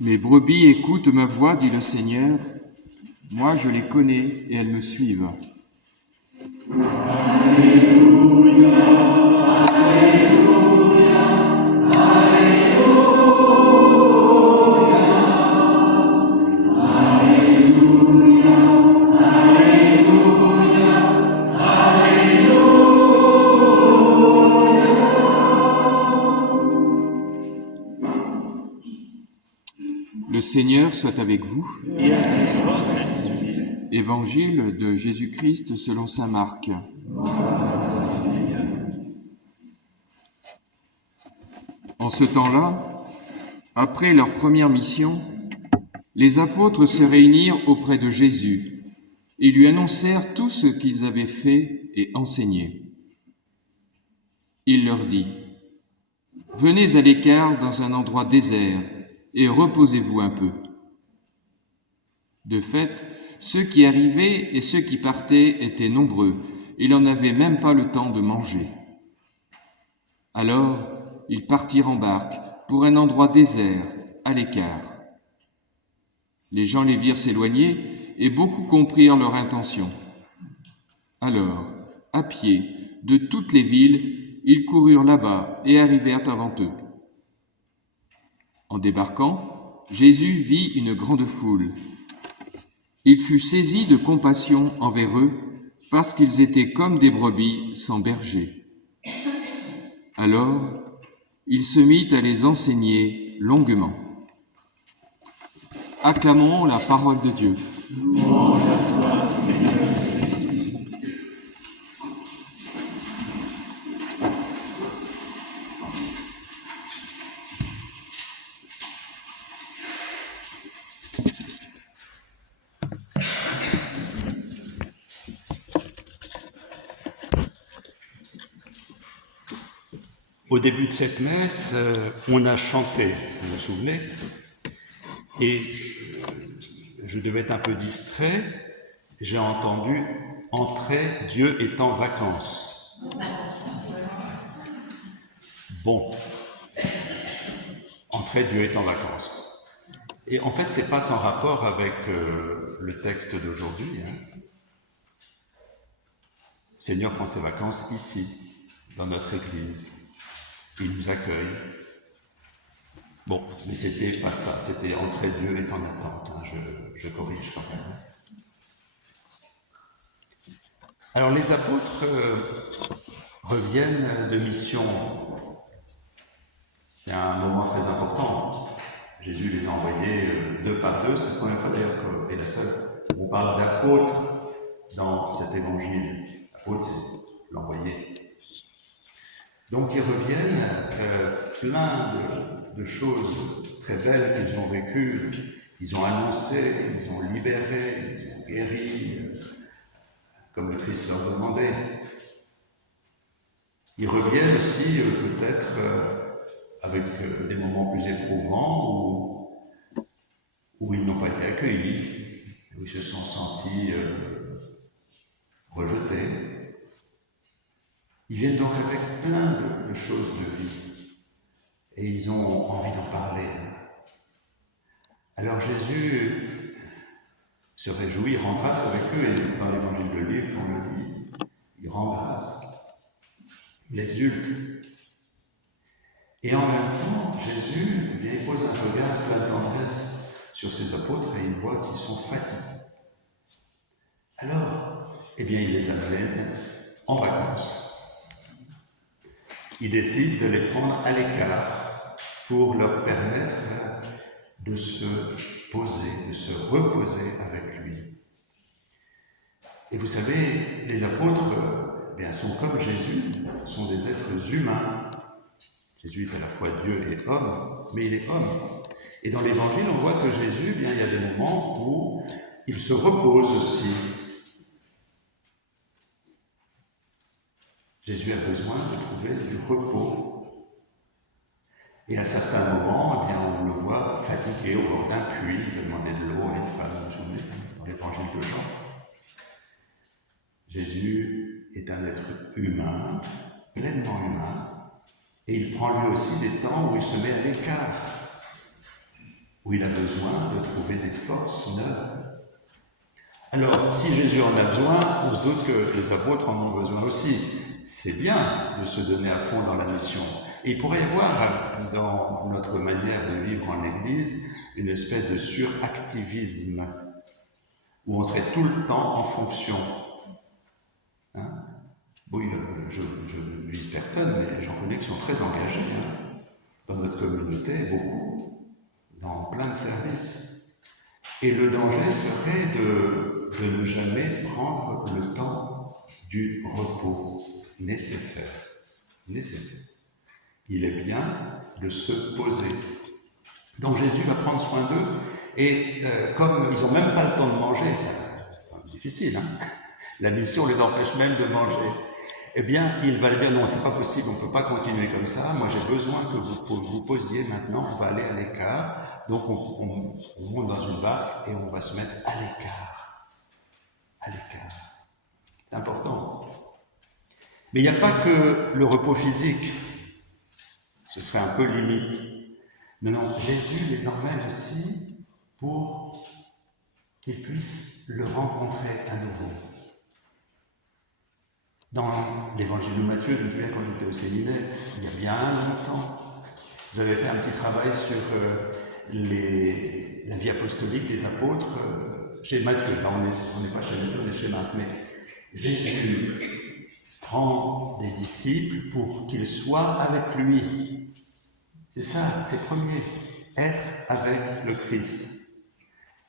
Mes brebis écoutent ma voix, dit le Seigneur. Moi, je les connais et elles me suivent. Le Seigneur soit avec vous. Évangile de Jésus-Christ selon saint Marc. En ce temps-là, après leur première mission, les apôtres se réunirent auprès de Jésus et lui annoncèrent tout ce qu'ils avaient fait et enseigné. Il leur dit : « Venez à l'écart dans un endroit désert et reposez-vous un peu. » De fait, ceux qui arrivaient et ceux qui partaient étaient nombreux. Il n'en avait même pas le temps de manger. Alors, ils partirent en barque pour un endroit désert, à l'écart. Les gens les virent s'éloigner et beaucoup comprirent leur intention. Alors, à pied, de toutes les villes, ils coururent là-bas et arrivèrent avant eux. En débarquant, Jésus vit une grande foule. Il fut saisi de compassion envers eux parce qu'ils étaient comme des brebis sans berger. Alors, il se mit à les enseigner longuement. Acclamons la parole de Dieu. Louange à toi, Seigneur. Au début de cette messe, on a chanté, vous vous souvenez, et je devais être un peu distrait, j'ai entendu « Entrez, Dieu est en vacances ». Bon, Entrez, Dieu est en vacances. Et en fait, c'est pas sans rapport avec le texte d'aujourd'hui. Seigneur prend ses vacances ici, dans notre Église. Il nous accueille. Bon, mais c'était pas ça, c'était Entrez, Dieu est en attente. Je corrige quand même. Alors les apôtres reviennent de mission. C'est un moment très important. Jésus les a envoyés deux par deux. C'est la première fois d'ailleurs et la seule. On parle d'apôtres dans cet évangile. Apôtre, c'est l'envoyé. Donc ils reviennent plein de choses très belles qu'ils ont vécues. Ils ont annoncé, ils ont libéré, ils ont guéri, comme le Christ leur demandait. Ils reviennent aussi peut-être avec des moments plus éprouvants où ils n'ont pas été accueillis, où ils se sont sentis rejetés. Ils viennent donc avec plein de choses de vie et ils ont envie d'en parler. Alors Jésus se réjouit, rend grâce avec eux, et dans l'évangile de Luc, on le dit, il rend grâce, il exulte. Et en même temps, Jésus il pose un regard plein de tendresse sur ses apôtres et il voit qu'ils sont fatigués. Alors, il les amène en vacances. Il décide de les prendre à l'écart pour leur permettre de se poser, de se reposer avec lui. Et vous savez, les apôtres sont comme Jésus, sont des êtres humains. Jésus est à la fois Dieu et homme, mais il est homme. Et dans l'Évangile, on voit que Jésus, il y a des moments où il se repose aussi. Jésus a besoin de trouver du repos. Et à certains moments, eh bien, on le voit fatigué au bord d'un puits, il veut demander de l'eau à une femme, vous vous souvenez, dans l'évangile de Jean. Jésus est un être humain, pleinement humain, et il prend lui aussi des temps où il se met à l'écart, où il a besoin de trouver des forces neuves. Alors, si Jésus en a besoin, on se doute que les apôtres en ont besoin aussi. C'est bien de se donner à fond dans la mission. Et il pourrait y avoir dans notre manière de vivre en Église une espèce de suractivisme, où on serait tout le temps en fonction. Hein? Oui, je ne vise personne, mais j'en connais qui sont très engagés dans notre communauté, beaucoup, dans plein de services. Et le danger serait de ne jamais prendre le temps du repos nécessaire. Il est bien de se poser. Donc Jésus va prendre soin d'eux, et comme ils n'ont même pas le temps de manger, c'est difficile, hein, la mission les empêche même de manger, eh bien il va leur dire non, c'est pas possible, on ne peut pas continuer comme ça, moi j'ai besoin que vous posiez maintenant, on va aller à l'écart, donc on monte dans une barque et on va se mettre à l'écart. C'est important. Mais il n'y a pas que le repos physique, ce serait un peu limite. Non, Jésus les emmène aussi pour qu'ils puissent le rencontrer à nouveau. Dans l'évangile de Matthieu, je me souviens quand j'étais au séminaire, il y a bien longtemps, j'avais fait un petit travail sur la vie apostolique des apôtres chez Matthieu. Là, on n'est pas chez Matthieu, on est chez Marc, mais Jésus prend des disciples pour qu'ils soient avec lui. C'est ça, c'est premier, être avec le Christ.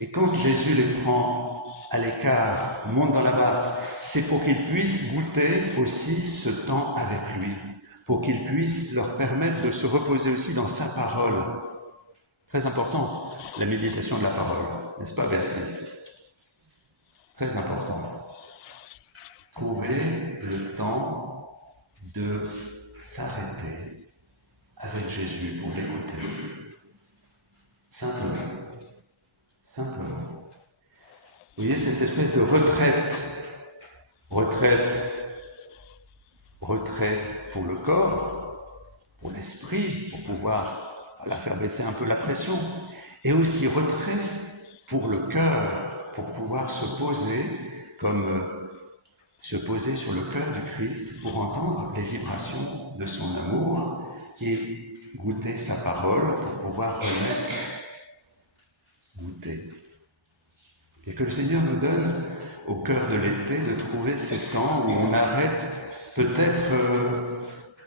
Et quand Jésus les prend à l'écart, monte dans la barque, c'est pour qu'ils puissent goûter aussi ce temps avec lui, pour qu'il puisse leur permettre de se reposer aussi dans sa parole. Très important, la méditation de la parole, n'est-ce pas Béatrice? Très important. Trouver le temps de s'arrêter avec Jésus pour l'écouter. Simplement. Vous voyez, cette espèce de retrait pour le corps, pour l'esprit, pour pouvoir faire baisser un peu la pression, et aussi retrait pour le cœur, pour pouvoir se poser sur le cœur du Christ, pour entendre les vibrations de son amour et goûter sa parole, pour pouvoir goûter. Et que le Seigneur nous donne, au cœur de l'été, de trouver ces temps où on arrête peut-être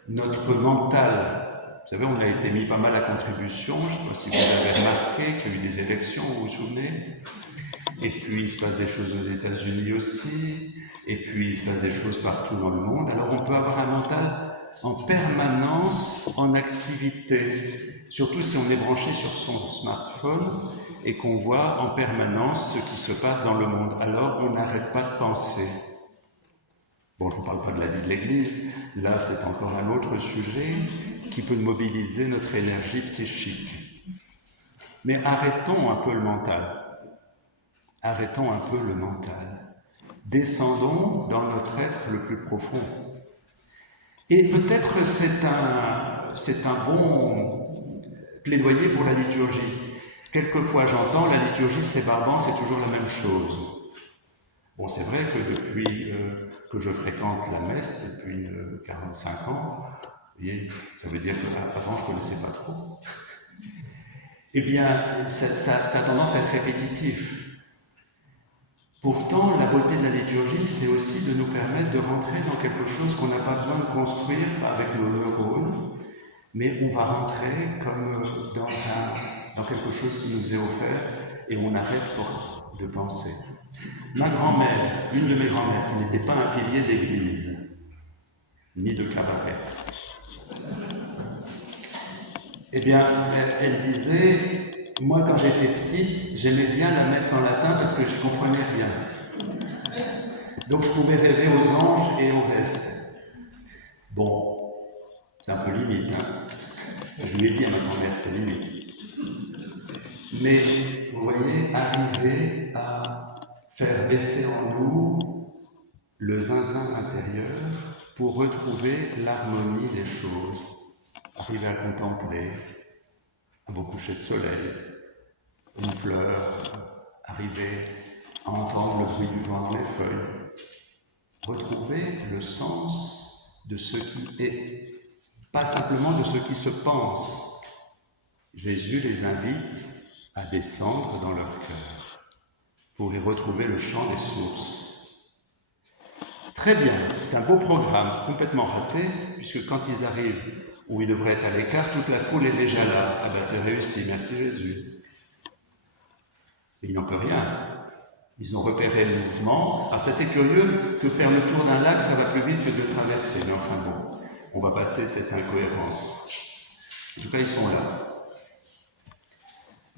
notre mental. Vous savez, on a été mis pas mal à contribution, je ne sais pas si vous avez remarqué qu'il y a eu des élections, vous vous souvenez? Et puis il se passe des choses aux États-Unis aussi, et puis il se passe des choses partout dans le monde. Alors on peut avoir un mental en permanence en activité, surtout si on est branché sur son smartphone et qu'on voit en permanence ce qui se passe dans le monde. Alors on n'arrête pas de penser. Bon, je ne vous parle pas de la vie de l'Église, là c'est encore un autre sujet qui peut mobiliser notre énergie psychique. Mais arrêtons un peu le mental. Descendons dans notre être le plus profond. Et peut-être c'est un bon plaidoyer pour la liturgie. Quelquefois j'entends la liturgie c'est barbant, c'est toujours la même chose. Bon, c'est vrai que depuis que je fréquente la messe, depuis 45 ans, ça veut dire qu'avant je ne connaissais pas trop. Eh bien, ça a tendance à être répétitif. Pourtant, la beauté de la liturgie, c'est aussi de nous permettre de rentrer dans quelque chose qu'on n'a pas besoin de construire avec nos neurones, mais on va rentrer comme dans quelque chose qui nous est offert et on arrête de penser. Ma grand-mère, une de mes grand-mères, qui n'était pas un pilier d'église, ni de cabaret, eh bien, elle disait, moi quand j'étais petite, j'aimais bien la messe en latin parce que je ne comprenais rien. Donc je pouvais rêver aux anges et au reste. Bon, c'est un peu limite, hein. Je lui ai dit à ma grand-mère, c'est limite. Mais, vous voyez, arriver à faire baisser en nous le zinzin intérieur pour retrouver l'harmonie des choses. Arriver à contempler un beau coucher de soleil, une fleur, arriver à entendre le bruit du vent dans les feuilles, retrouver le sens de ce qui est, pas simplement de ce qui se pense. Jésus les invite à descendre dans leur cœur pour y retrouver le chant des sources. Très bien, c'est un beau programme, complètement raté, puisque quand ils arrivent où ils devraient être à l'écart, toute la foule est déjà là. Ah ben c'est réussi, merci Jésus. Et il n'en peut rien. Ils ont repéré le mouvement. Alors c'est assez curieux que faire le tour d'un lac, ça va plus vite que de le traverser. Mais enfin bon, on va passer cette incohérence. En tout cas, ils sont là.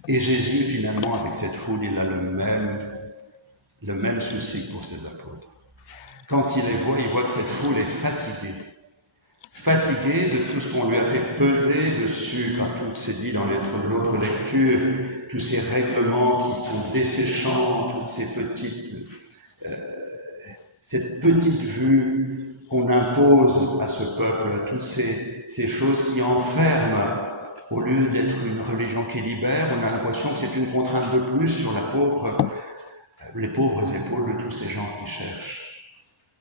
Et Jésus, finalement, avec cette foule, il a le même souci pour ses apôtres. Quand il les voit, il voit que cette foule est fatiguée. Fatiguée de tout ce qu'on lui a fait peser dessus, par tout c'est dit dans l'autre lecture, tous ces règlements qui sont desséchants, toutes ces cette petite vue qu'on impose à ce peuple, toutes ces choses qui enferment. Au lieu d'être une religion qui libère, on a l'impression que c'est une contrainte de plus sur les pauvres épaules de tous ces gens qui cherchent.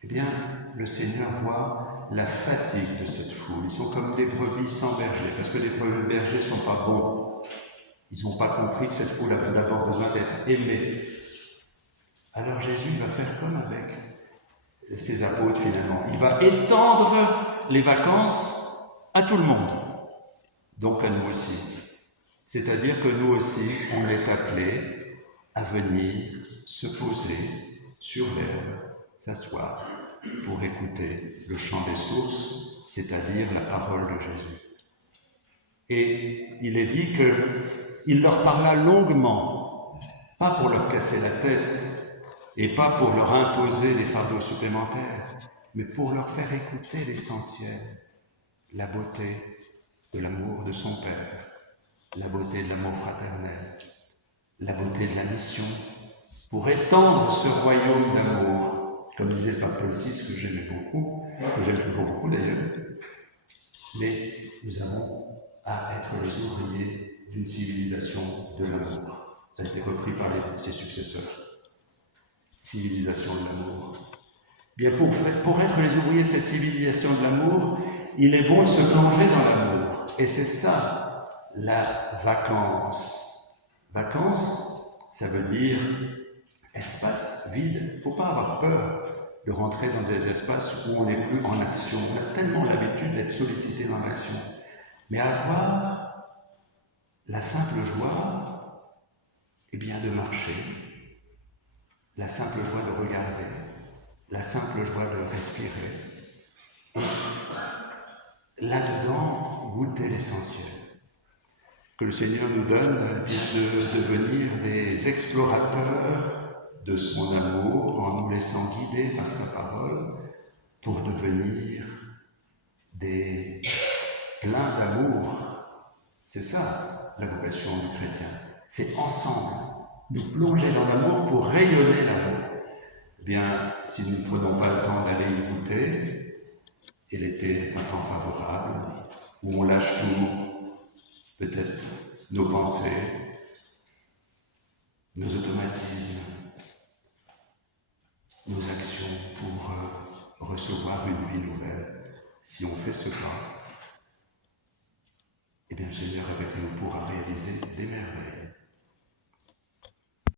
Eh bien, le Seigneur voit la fatigue de cette foule. Ils sont comme des brebis sans berger, parce que les bergers ne sont pas bons. Ils n'ont pas compris que cette foule avait d'abord besoin d'être aimée. Alors Jésus va faire comme avec ses apôtres finalement. Il va étendre les vacances à tout le monde, donc à nous aussi. C'est-à-dire que nous aussi, on est appelés à venir se poser sur l'herbe, s'asseoir pour écouter le chant des sources, c'est-à-dire la parole de Jésus. Et il est dit qu'il leur parla longuement, pas pour leur casser la tête et pas pour leur imposer des fardeaux supplémentaires, mais pour leur faire écouter l'essentiel, la beauté de l'amour de son Père, la beauté de l'amour fraternel, la beauté de la mission, pour étendre ce royaume d'amour, comme disait le pape Paul VI, que j'aimais beaucoup, que j'aime toujours beaucoup d'ailleurs. Mais nous avons à être les ouvriers d'une civilisation de l'amour. Ça a été repris par ses successeurs. Civilisation de l'amour. Bien, pour être les ouvriers de cette civilisation de l'amour, il est bon de se plonger dans l'amour. Et c'est ça, la vacance. Vacance, ça veut dire espace vide. Il ne faut pas avoir peur de rentrer dans des espaces où on n'est plus en action. On a tellement l'habitude d'être sollicité dans l'action. Mais avoir la simple joie, eh bien, de marcher, la simple joie de regarder, la simple joie de respirer, et là-dedans, goûter l'essentiel. Que le Seigneur nous donne de devenir des explorateurs de son amour en nous laissant guider par sa parole pour devenir des pleins d'amour. C'est ça la vocation du chrétien. C'est ensemble, nous plonger dans l'amour pour rayonner l'amour. Eh bien, si nous ne prenons pas le temps d'aller y goûter, et l'été est un temps favorable, où on lâche tout, peut-être nos pensées, nos automatismes, nos actions pour recevoir une vie nouvelle. Si on fait ce pas, eh bien le Seigneur avec nous pourra réaliser des merveilles.